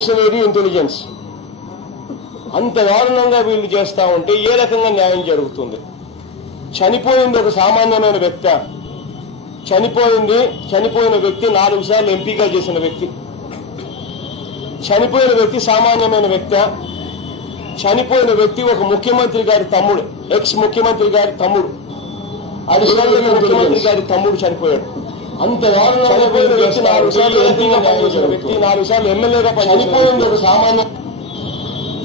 Intelligence అంత దారుణంగా వీళ్ళు చేస్తా ఉంటే ఏ రకంగా న్యాయం జరుగుతుంది? చనిపోయింది ఒక సామాన్యమైన వ్యక్తి, చనిపోయిన వ్యక్తి 4 సార్లు ఎంపీగా చేసిన వ్యక్తి, చనిపోయిన వ్యక్తి సామాన్యమైన వ్యక్తి, చనిపోయిన వ్యక్తి ఒక ముఖ్యమంత్రి గారి తమ్ముడు, ఎక్స్ ముఖ్యమంత్రి గారి తమ్ముడు, అడిషనల్ ముఖ్యమంత్రి గారి తమ్ముడు చనిపోయాడు. అంత చనిపోయిన వ్యక్తి 4 సార్లు ఎంపీగా పనిచేసిన వ్యక్తి, 4 సార్లు ఎమ్మెల్యేగా చనిపోయింది ఒక సామాన్య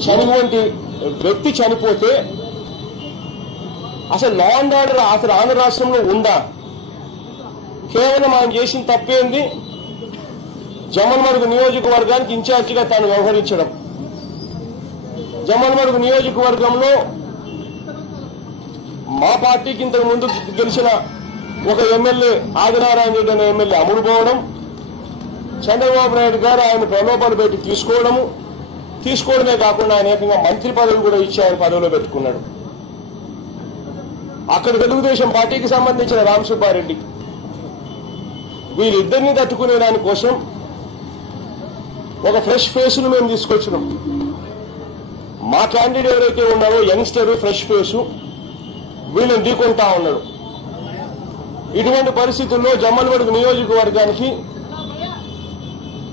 చనిపోయిన వ్యక్తి చనిపోతే అసలు లా అండ్ ఆర్డర్ అసలు ఆంధ్ర రాష్ట్రంలో ఉందా? కేవలం ఆయన చేసిన తప్పేంది? జమ్మలమడుగు నియోజకవర్గానికి ఇన్ఛార్జిగా తాను వ్యవహరించడం. జమ్మలమడుగు నియోజకవర్గంలో మా పార్టీకి ఇంతకు ముందు గెలిచిన ఒక ఎమ్మెల్యే ఆదినారాయణ రెడ్డి అనే ఎమ్మెల్యే అమ్ముడుపోవడం, చంద్రబాబు నాయుడు గారు ఆయన ప్రలోభాలు పెట్టి తీసుకోవడమే కాకుండా ఆయన ఏకంగా మంత్రి పదవి కూడా ఇచ్చి ఆయన పదవిలో పెట్టుకున్నాడు. అక్కడ తెలుగుదేశం పార్టీకి సంబంధించిన రామసుబ్బారెడ్డి వీళ్ళిద్దరినీ తట్టుకునే దానికోసం ఒక ఫ్రెష్ ఫేస్ ను మేము తీసుకొచ్చినాం. మా క్యాండిడేట్ ఎవరైతే ఉన్నారో యంగ్స్టర్ ఫ్రెష్ ఫేసు వీళ్ళని ఢీకొంటా ఉన్నాడు. ఇటువంటి పరిస్థితుల్లో జమ్మలమడుగు నియోజకవర్గానికి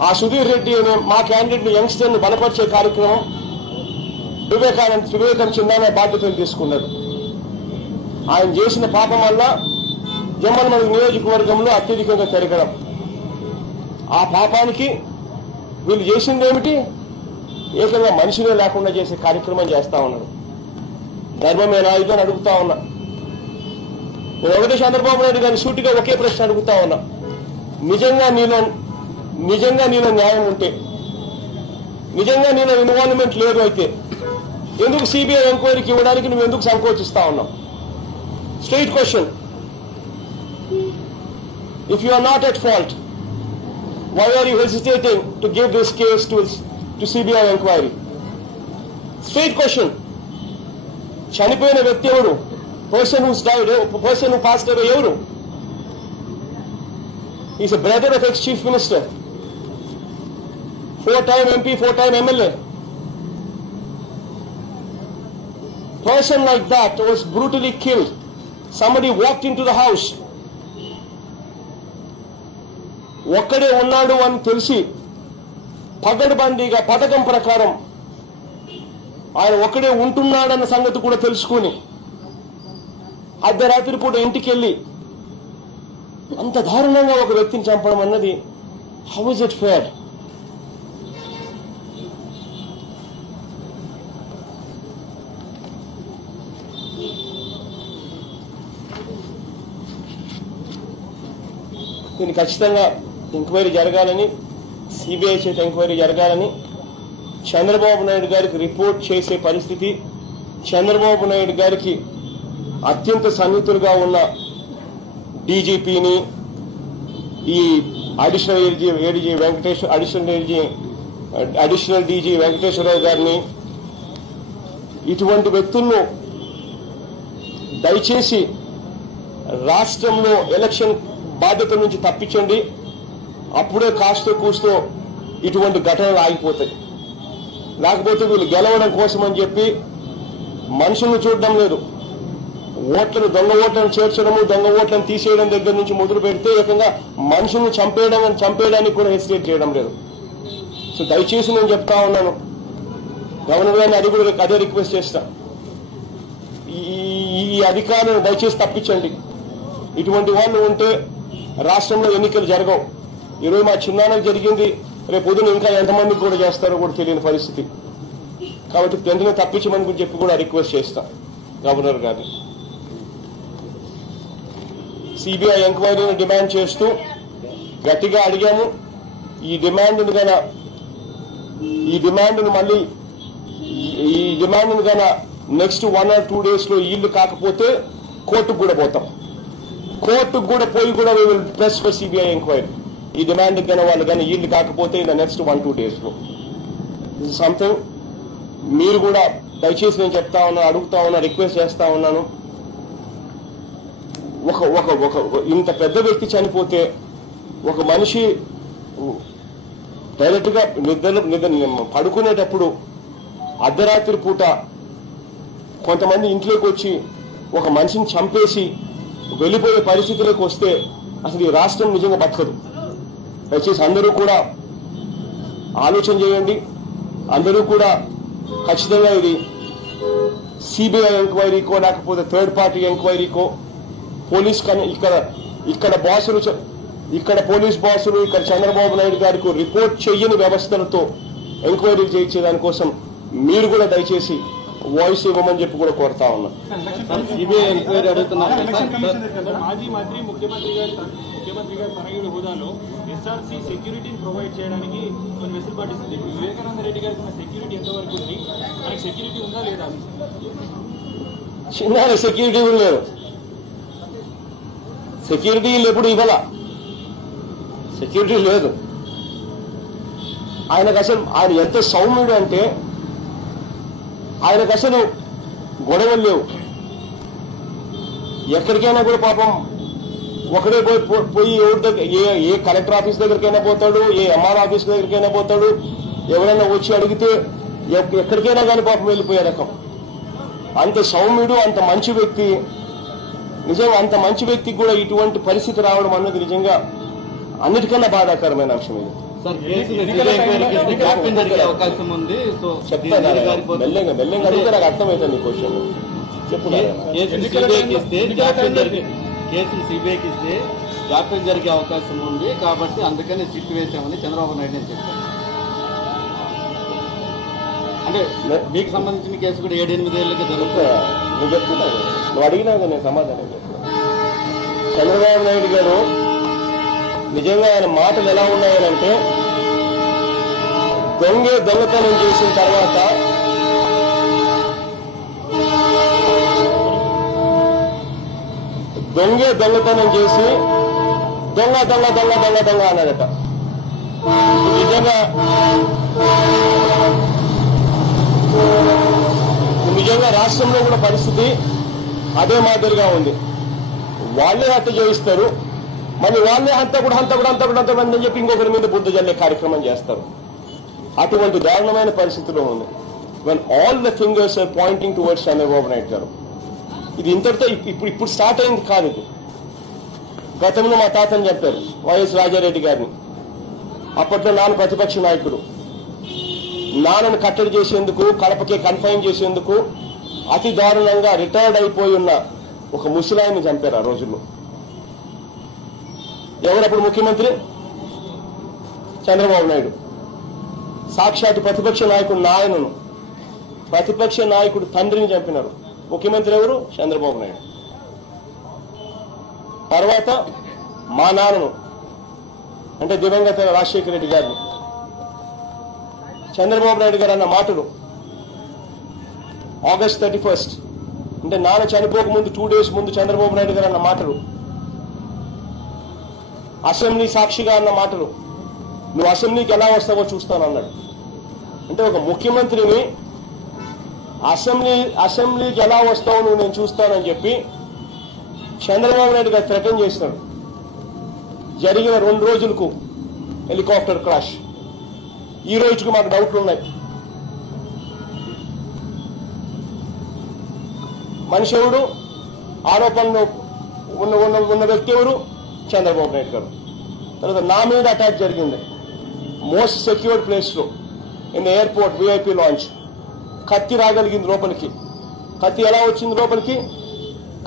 ఆ సుధీర్ రెడ్డి అనే మా క్యాండిడేట్ యంగ్స్టర్ ను బలపరిచే కార్యక్రమం వివేకం చిందానే బాధ్యతలు తీసుకున్నాడు. ఆయన చేసిన పాపం వల్ల జమ్మలమడుగు నియోజకవర్గంలో అత్యధికంగా పెరగడం. ఆ పాపానికి వీళ్ళు చేసింది ఏమిటి? ఏకంగా మనిషినే లేకుండా చేసే కార్యక్రమం చేస్తా ఉన్నాడు. ధర్మమేనా ఇది అని అడుగుతా ఉన్నా. నేను ఒకటే చంద్రబాబు నాయుడు గారిని సూటిగా ఒకే ప్రశ్న అడుగుతా ఉన్నా. నిజంగా నీలో న్యాయం ఉంటే, నిజంగా నీలో ఇన్వాల్వ్మెంట్ లేదు అయితే ఎందుకు సిబిఐ ఎంక్వైరీకి ఇవ్వడానికి నువ్వు ఎందుకు సంకోచిస్తా ఉన్నావు? Straight question. If you are not at fault, why are you hesitating to give this case to CBI inquiry? Straight question. చనిపోయిన వ్యక్తి ఎవరు? Person who's died, person who passed away ఎవరు? He's a brother of ex-chief minister, 4-time MP, 4-time MLA. Person like that was brutally killed. Somebody walked into the house. ఒక్కడే ఉన్నాడు అని తెలిసి పగడ్బందీగా పథకం ప్రకారం ఆయన ఒక్కడే ఉంటున్నాడన్న సంగతి కూడా తెలుసుకుని అర్ధరాత్రి పూట ఇంటికి వెళ్ళి అంత దారుణంగా ఒక వ్యక్తిని చంపడం అన్నది హౌ ఇస్ ఇట్ ఫేర్? దీన్ని ఖచ్చితంగా ఎంక్వైరీ జరగాలని, సిబిఐ చేత ఎంక్వైరీ జరగాలని, చంద్రబాబు నాయుడు గారికి రిపోర్ట్ చేసే పరిస్థితి, చంద్రబాబు నాయుడు గారికి అత్యంత సన్నిహితులుగా ఉన్న డీజీపీని, ఈ అడిషనల్ డీజీ వెంకటేశ్వరరావు గారిని, ఇటువంటి వ్యక్తులను దయచేసి రాష్ట్రంలో ఎలక్షన్ బాధ్యత నుంచి తప్పించండి. అప్పుడే కాస్తో కూస్తో ఇటువంటి ఘటనలు ఆగిపోతాయి. లేకపోతే వీళ్ళు గెలవడం కోసం అని చెప్పి మనుషులను చూడడం లేదు, దొంగ ఓట్లను చేర్చడము, దొంగ ఓట్లను తీసేయడం దగ్గర నుంచి మొదలు పెడితే ఏకంగా మనుషులను చంపేయడానికి కూడా హెసిటేట్ చేయడం లేదు. సో దయచేసి నేను చెప్తా ఉన్నాను, గవర్నర్ గారిని అదే రిక్వెస్ట్ చేస్తా, ఈ అధికారులను దయచేసి తప్పించండి. ఇటువంటి వాళ్ళు ఉంటే రాష్ట్రంలో ఎన్నికలు జరగవు. ఈరోజు మా చిన్నాన్నకు జరిగింది, రేపు పొద్దున ఇంకా ఎంతమందికి కూడా చేస్తారో కూడా తెలియని పరిస్థితి. కాబట్టి వెంటనే తప్పించమని చెప్పి కూడా రిక్వెస్ట్ చేస్తా గవర్నర్ గారిని. సిబిఐ ఎంక్వైరీని డిమాండ్ చేస్తూ గట్టిగా అడిగాము. ఈ డిమాండ్ను గన నెక్స్ట్ 1 or 2 days లో ఈల్డ్ కాకపోతే కోర్టుకు కూడా పోతాం. కోర్టుకు కూడా పోయి కూడా we will press for CBI enquiry. ఈ డిమాండ్ కన్నా వాళ్ళు కానీ ఈల్డ్ కాకపోతే ఇన్ ద నెక్స్ట్ 1-2 days లో. దిస్ ఇస్ సంథింగ్ మీరు కూడా దయచేసి నేను చెప్తా ఉన్నా, అడుగుతా ఉన్నా, రిక్వెస్ట్ చేస్తా ఉన్నాను. ఇంత పెద్ద వ్యక్తి చనిపోతే ఒక మనిషి డైరెక్ట్ గా పడుకునేటప్పుడు అర్ధరాత్రి పూట కొంతమంది ఇంట్లోకి వచ్చి ఒక మనిషిని చంపేసి వెళ్ళిపోయే పరిస్థితిలోకి వస్తే అసలు ఈ రాష్ట్రం నిజంగా బతకదు. దయచేసి అందరూ కూడా ఆలోచన చేయండి. అందరూ కూడా ఖచ్చితంగా ఇది సిబిఐ ఎంక్వైరీకో లేకపోతే థర్డ్ పార్టీ ఎంక్వైరీకో పోలీస్ ఇక్కడ బాసులు ఇక్కడ పోలీస్ బాసులు ఇక్కడ చంద్రబాబు నాయుడు గారికి రిపోర్ట్ చేయని వ్యవస్థలతో ఎంక్వైరీ చేయించేదానికోసం మీరు కూడా దయచేసి వాయిస్ ఇవ్వమని చెప్పి కూడా కోరుతా ఉన్నా. సిబిఐ ఎంక్వైరీ అడుగుతున్నారు. మాజీ మంత్రి ముఖ్యమంత్రి గారి తనయుడి హోదాలో ఎస్ఆర్సీ సెక్యూరిటీని ప్రొవైడ్ చేయడానికి కొన్ని వెసులుబాటు ఇస్తుంది. ఇప్పుడు వివేకానంద రెడ్డి గారికి ఉన్న సెక్యూరిటీ ఎంతవరకు ఉంది? మనకి సెక్యూరిటీ ఉందా లేదా? చిన్న సెక్యూరిటీ లేదు. సెక్యూరిటీ ఎప్పుడు ఇవ్వాల, సెక్యూరిటీ లేదు. ఆయనకు అసలు ఆయన ఎంత సౌమ్యుడు అంటే ఆయనకు అసలు గొడవలు లేవు. ఎక్కడికైనా కూడా పాపం ఒకడే పోయి ఎవరి దగ్గర ఏ కలెక్టర్ ఆఫీస్ దగ్గరికైనా పోతాడు, ఏ ఎంఆర్ ఆఫీస్ దగ్గరికైనా పోతాడు. ఎవరైనా వచ్చి అడిగితే ఎక్కడికైనా కానీ పాపం వెళ్ళిపోయే రకం. అంత సౌమ్యుడు, అంత మంచి వ్యక్తి. నిజంగా అంత మంచి వ్యక్తికి కూడా ఇటువంటి పరిస్థితి రావడం అన్నది నిజంగా అన్నిటికన్నా బాధాకరమైన అంశం. ఇది అవకాశం ఉంది. మెల్లగా అడిగితే నాకు అర్థమవుతుంది ఈ క్వశ్చన్. చెప్పు. కేసులు సిబిఐకి ఇస్తే జాప్యం జరిగే అవకాశం ఉంది కాబట్టి అందుకని సిట్ వేశామని చంద్రబాబు నాయుడు చెప్పారు. అంటే మీకు సంబంధించిన కేసు కూడా 7-8 ఏళ్ళకి జరుగుతుంది. నువ్వు చెప్తున్నావు, నువ్వు అడిగినా నేను సమాధానం చెప్తున్నా. చంద్రబాబు నాయుడు గారు నిజంగా ఆయన మాటలు ఎలా ఉన్నాయనంటే దొంగతనం చేసిన తర్వాత దొంగతనం చేసి దొంగ అన్నాడట. నిజంగా రాష్ట్రంలో కూడా పరిస్థితి అదే మాదిరిగా ఉంది. వాళ్ళే హత్య చేయిస్తారు, మళ్ళీ వాళ్ళే హంతకుడు అని చెప్పి ఇంకొకరి మీద బుద్ధ జల్లే కార్యక్రమం చేస్తారు. అటువంటి దారుణమైన పరిస్థితిలో ఉంది. When all the fingers are pointing towards Chandrababu Naidu గారు. ఇది ఇంతటితో ఇప్పుడు స్టార్ట్ అయింది కాదు. ఇది గతంలో మా తాతని చెప్పారు, వైఎస్ రాజారెడ్డి గారిని. అప్పట్లో నాన్న ప్రతిపక్ష నాయకుడు. నాన్నను కట్టడి చేసేందుకు, కడపకే కన్ఫైన్ చేసేందుకు అతి దారుణంగా రిటైర్డ్ అయిపోయి ఉన్న ఒక ముసలాయిని చంపారు ఆ రోజుల్లో. ఎవరప్పుడు ముఖ్యమంత్రి? చంద్రబాబు నాయుడు. సాక్షాత్ ప్రతిపక్ష నాయకుడు నాయనను, ప్రతిపక్ష నాయకుడు తండ్రిని చంపినారు. ముఖ్యమంత్రి ఎవరు? చంద్రబాబు నాయుడు. తర్వాత మా నాన్నను, అంటే దివంగత రాజశేఖర రెడ్డి గారిని. చంద్రబాబు నాయుడు గారు అన్న మాటలు ఆగస్ట్ 31 అంటే నాన్న చనిపోక ముందు 2 days ముందు చంద్రబాబు నాయుడు గారు అన్న మాటలు, అసెంబ్లీ సాక్షిగా అన్న మాటలు, నువ్వు అసెంబ్లీకి ఎలా వస్తావో చూస్తానన్నాడు. అంటే ఒక ముఖ్యమంత్రిని అసెంబ్లీకి ఎలా వస్తావో నువ్వు నేను చూస్తానని చెప్పి చంద్రబాబు నాయుడు గారు థ్రెటన్ చేసినాడు. జరిగిన 2 రోజులకు హెలికాప్టర్ క్రాష్. ఈ రోజుకు మాకు డౌట్లు ఉన్నాయి. మనిషి ఎవడు? ఆరోపణలో ఉన్న వ్యక్తి ఎవరు? చంద్రబాబు నాయుడు గారు. తర్వాత నా మీద అటాక్ జరిగింది మోస్ట్ సెక్యూర్డ్ ప్లేస్ లో, ఇన్ ఎయిర్పోర్ట్ విఐపి లాంచ్. కత్తి రాగలిగింది లోపలికి. కత్తి ఎలా వచ్చింది లోపలికి?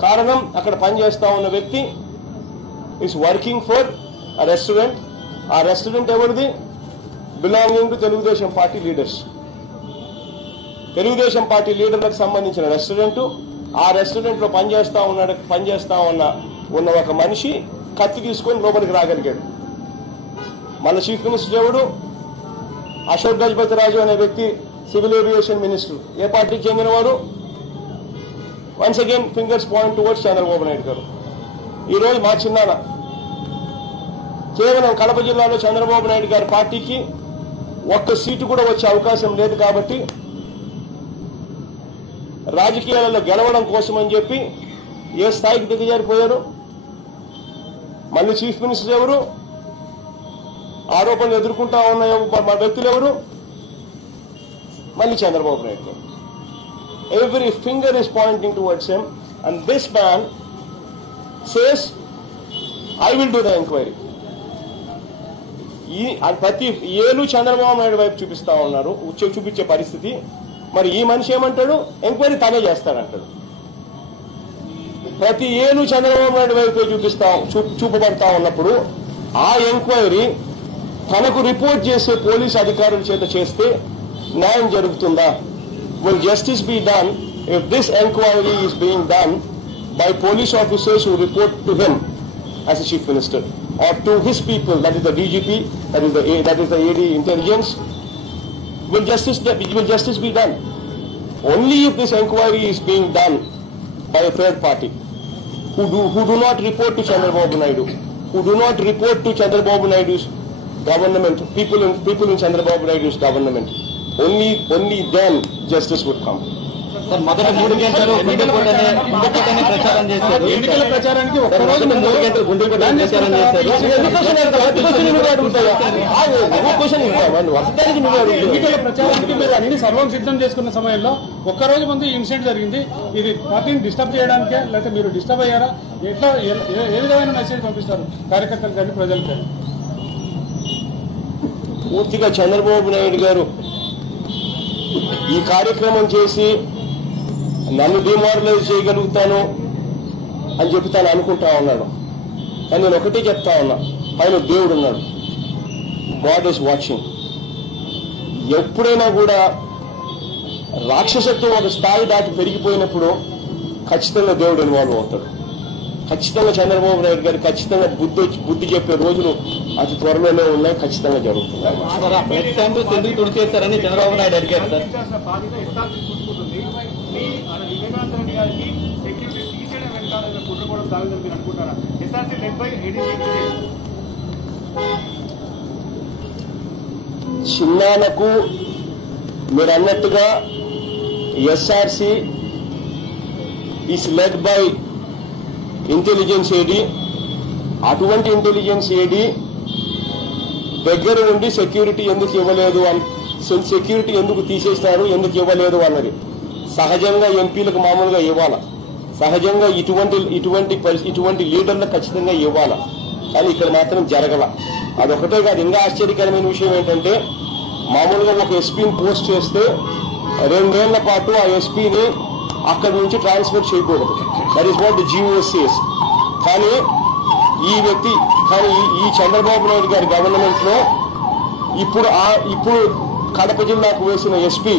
కారణం అక్కడ పనిచేస్తా ఉన్న వ్యక్తి ఈస్ వర్కింగ్ ఫర్ ఆ రెస్టారెంట్. ఆ రెస్టారెంట్ ఎవరిది? Belonging to Telugu Desam party leaders. Telugu Desam party లీడర్లకు సంబంధించిన రెస్టారెంట్. ఆ రెస్టారెంట్ లో పనిచేస్తా ఉన్న ఒక మనిషి కత్తి తీసుకొని లోపలికి రాగలిగాడు. మన చీఫ్ మినిస్టర్ ఎవడు? అశోక్ గజపతి రాజు అనే వ్యక్తి సివిల్ ఏవియేషన్ మినిస్టర్. ఏ పార్టీకి చెందినవాడు? Once again fingers point towards Chandrababu Naidu గారు. ఈరోజు మా చిన్నాన కేవలం కడప జిల్లాలో చంద్రబాబు నాయుడు గారి పార్టీకి ఒక్క సీటు కూడా వచ్చే అవకాశం లేదు కాబట్టి రాజకీయాలలో గెలవడం కోసం అని చెప్పి ఏ స్థాయికి దిగజారిపోయారు. మళ్ళీ చీఫ్ మినిస్టర్ ఎవరు? ఆరోపణలు ఎదుర్కొంటా ఉన్న వ్యక్తులు ఎవరు? మళ్ళీ Chandrababu Naidu. Every finger is pointing towards him, and this man says, I will do the inquiry. ప్రతి ఏలు చంద్రబాబు నాయుడు వైపు చూపిస్తా ఉన్నారు, చూపించే పరిస్థితి. మరి ఈ మనిషి ఏమంటాడు? ఎంక్వైరీ తానే చేస్తాడంటాడు. ప్రతి ఏలు చంద్రబాబు నాయుడు వైపు చూపబడతా ఉన్నప్పుడు ఆ ఎంక్వైరీ తనకు రిపోర్ట్ చేసే పోలీసు అధికారుల చేత చేస్తే న్యాయం జరుగుతుందా? Will justice be done if this inquiry is being done by police officers who report to him as a chief minister, or to his people, that is the DGP, that is the AD intelligence? Will justice be done? Only if this inquiry is being done by a third party who do not report to Chandrababu Naidu, who do not report to Chandrababu Naidu's government, people in Chandrababu Naidu's government. Only then justice would come. Sir మొదటి 3 గంటలు గుండెపోటనే ప్రచారం చేశారు. ఎన్నికల ప్రచారానికి ఒక్క రోజు 3 గంటలు గుండెపోటనే ప్రచారం చేశారు. ఎన్నికల ప్రచారానికి మీరు అన్ని సర్వం సిద్ధం చేసుకున్న సమయంలో ఒక్కరోజు ముందు ఈ ఇన్సిడెంట్ జరిగింది. ఇది పార్టీని డిస్టర్బ్ చేయడానికే, లేకపోతే మీరు డిస్టర్బ్ అయ్యారా? ఎట్లా ఏ విధమైన మెసేజ్ పంపిస్తారు కార్యకర్తలు కానీ ప్రజలు కానీ? పూర్తిగా చంద్రబాబు నాయుడు గారు ఈ కార్యక్రమం చేసి నన్ను డిమారలైజ్ చేయగలుగుతాను అని చెప్పి తాను అనుకుంటా ఉన్నాడు. కానీ నేను ఒకటే చెప్తా ఉన్నా, పైన దేవుడు ఉన్నాడు. God is watching. ఎప్పుడైనా కూడా రాక్షసత్వం ఒక స్థాయి దాటి పెరిగిపోయినప్పుడు ఖచ్చితంగా దేవుడు ఇన్వాల్వ్ అవుతాడు. ఖచ్చితంగా చంద్రబాబు నాయుడు గారు ఖచ్చితంగా బుద్ధి చెప్పే రోజులు అతి త్వరలోనే ఉన్నాయి, ఖచ్చితంగా జరుగుతున్నాయి. ఎందుకు తుడిచేస్తారని చంద్రబాబు నాయుడు అడిగారు సార్. చిన్నానకు మీరు అన్నట్టుగా SRC is led by intelligence AD. అటువంటి ఇంటెలిజెన్స్ ఏడీ దగ్గర ఉండి సెక్యూరిటీ ఎందుకు ఇవ్వలేదు సెక్యూరిటీ ఎందుకు తీసేస్తారు, ఎందుకు ఇవ్వలేదు అన్నది సహజంగా ఎంపీలకు మామూలుగా ఇవ్వాలా, సహజంగా ఇటువంటి లీడర్లకు ఖచ్చితంగా ఇవ్వాలా. కానీ ఇక్కడ మాత్రం జరగల. అదొకటే కాదు, ఇంకా ఆశ్చర్యకరమైన విషయం ఏంటంటే మామూలుగా ఒక ఎస్పీని పోస్ట్ చేస్తే 2 ఏళ్ల పాటు ఆ ఎస్పీని అక్కడి నుంచి ట్రాన్స్ఫర్ చేయకూడదు. That is what the GO says. కానీ ఈ చంద్రబాబు నాయుడు గారి గవర్నమెంట్ లో ఇప్పుడు కడప జిల్లాకు వేసిన ఎస్పీ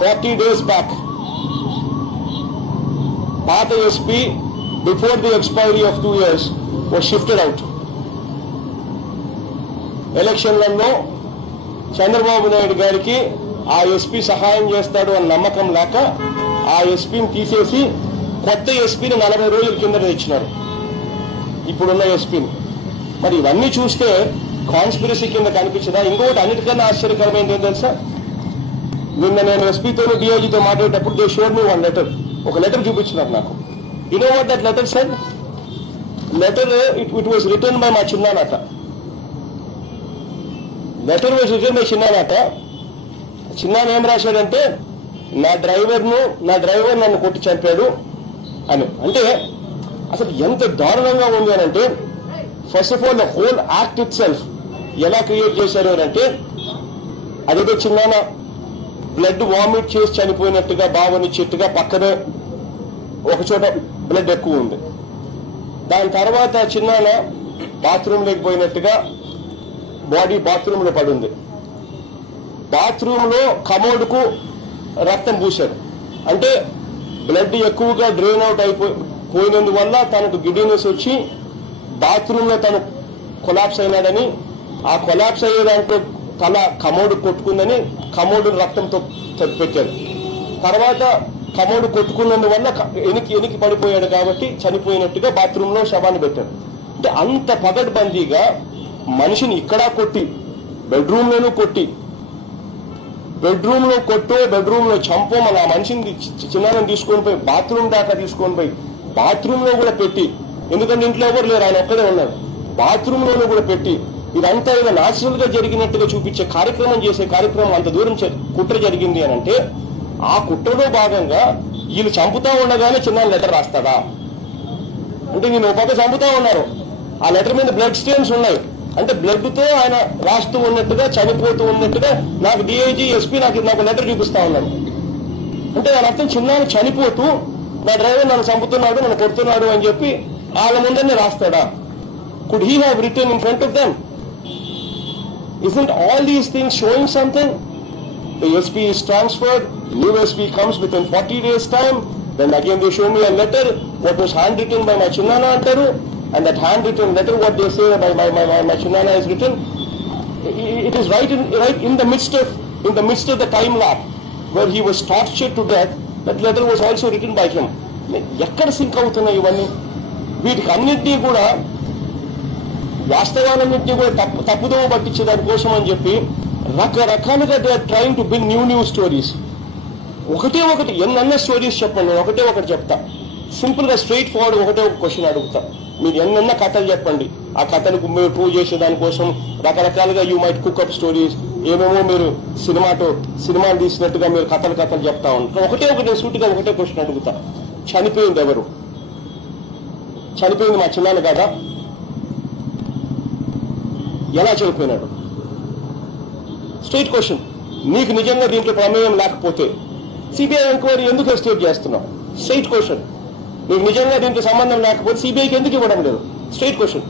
40 days బ్యాక్, పాత SP before the expiry of 2 years was shifted out. ఎలక్షన్లలో చంద్రబాబు నాయుడు గారికి ఆ ఎస్పీ సహాయం చేస్తాడు అన్న నమ్మకం లేక ఆ ఎస్పీని తీసేసి కొత్త ఎస్పీని 40 రోజుల కింద తెచ్చినారు, ఇప్పుడున్న ఎస్పీని. మరి ఇవన్నీ చూస్తే కాన్స్పిరసీ కింద కనిపించదా? ఇంకొకటి అన్నిటికన్నా ఆశ్చర్యకరమైనది ఏం తెలుసా? నిన్న నేను ఎస్పీతో డిఐజీతో మాట్లాడేటప్పుడు they showed me one letter, ఒక లెటర్ చూపించినారు నాకు. You know what that letter said? Letter it was return by మా చిన్నానట. లెటర్ వాజ్ రిటర్న్ బై చిన్నానట. చిన్నాన్న ఏం రాశాడంటే, నా డ్రైవర్ నన్ను కొట్టి చంపాడు అని. అంటే అసలు ఎంత దారుణంగా ఉంది అని అంటే, first of all the whole act it self ఎలా క్రియేట్ చేశారు అని అంటే, అదేదో చిన్నాన్న బ్లడ్ వామిట్ చేసి చనిపోయినట్టుగా భావనిచ్చేట్టుగా పక్కనే ఒక చోట బ్లడ్ ఎక్కువ ఉంది. దాని తర్వాత చిన్నాన్న బాత్రూమ్ లేకపోయినట్టుగా బాడీ బాత్రూమ్ లో పడింది. బాత్రూమ్ లో కమోడ్కు రక్తం పూశారు. అంటే బ్లడ్ ఎక్కువగా డ్రైన్ అవుట్ పోయినందువల్ల తనకు గిడ్డినెస్ వచ్చి బాత్రూమ్ లో తను కొలాప్స్ అయినాడని, ఆ కొలాప్స్ అయ్యే దాంట్లో తల కమోడు కొట్టుకుందని కమోడు రక్తంతో పెట్టారు. తర్వాత కమోడు కొట్టుకున్నందువల్ల ఎనికి పడిపోయాడు కాబట్టి చనిపోయినట్టుగా బాత్రూమ్ లో శవాన్ని పెట్టారు. అంటే అంత పగడ్బందీగా మనిషిని ఇక్కడ కొట్టి, బెడ్రూమ్ లోనూ కొట్టి, బెడ్రూమ్ లో చంపో, మన ఆ మనిషిని చిన్నాన్ని తీసుకొని పోయి బాత్రూమ్ దాకా తీసుకొని పోయి బాత్రూమ్ లో కూడా పెట్టి, ఎందుకంటే ఇంట్లో ఎవరు లేరు, ఆయన ఒక్కడే ఉన్నాడు, బాత్రూమ్ లోనూ కూడా పెట్టి ఇదంతా ఏదో న్యాచురల్ గా జరిగినట్టుగా చూపించే కార్యక్రమం చేసే కార్యక్రమం అంత దూరం కుట్ర జరిగింది అని అంటే ఆ కుట్రలో భాగంగా వీళ్ళు చంపుతా ఉండగానే చిన్న లెటర్ రాస్తాడా? అంటే నేను ఒక పక్క చంపుతా ఉన్నారు, ఆ లెటర్ మీద బ్లడ్ స్టెయిన్స్ ఉన్నాయి, అంటే బ్లడ్ తో ఆయన రాస్తూ ఉన్నట్టుగా చనిపోతూ ఉన్నట్టుగా నాకు డిఐజీ ఎస్పీ నాకు లెటర్ చూపిస్తా ఉన్నాడు. అంటే దాని అర్థం చిన్నాన్ని చనిపోతూ నా డ్రైవర్ నన్ను చంపుతున్నాడు, నన్ను కొడుతున్నాడు అని చెప్పి వాళ్ళ ముందరనే రాస్తాడా? Could he have return in front of them? Isn't all these things showing something? The SP is transferred, new SP comes within 40 days time, then again they show me a letter what was handwritten by my Chinnana antaru, and that handwritten letter what they say by my Chinnana is written, it is right in the midst of the time lapse where he was tortured to death. That letter was also written by him. ఎక్కడ sync అవుతున్నాయి ఇవన్నీ? వీటికి అన్నింటినీ కూడా వాస్తవాలన్నింటినీ కూడా తప్పుదోవ పట్టించే దానికోసం అని చెప్పి రకరకాలుగా they are trying to build new stories. ఒకటి ఎన్నన్న స్టోరీస్ చెప్పండి, ఒకటే ఒకటి చెప్తా. సింపుల్ గా స్ట్రైట్ ఫార్వర్డ్ ఒకటే ఒక క్వశ్చన్ అడుగుతా. మీరు ఎన్నన్న కథలు చెప్పండి, ఆ కథలకు మీరు ప్రూవ్ చేసే దానికోసం రకరకాలుగా యూ మైట్ కుక్అప్ స్టోరీస్, ఏమేమో మీరు సినిమాలు తీసినట్టుగా మీరు కథలు చెప్తా ఉంటారు. ఒకటే సూటిగా ఒకటే క్వశ్చన్ అడుగుతా. చనిపోయింది ఎవరు? చనిపోయింది మా చిన్నాన్న కాదా? ఎలా చనిపోయినాడు? Straight question. నీకు నిజంగా దీంట్లో ప్రమేయం లేకపోతే సిబిఐ ఎంక్వైరీ ఎందుకు ఎస్టేట్ చేస్తున్నావు? Straight question. నీకు నిజంగా దీంట్లో సంబంధం లేకపోతే సిబిఐకి ఎందుకు ఇవ్వడం లేదు? Straight question.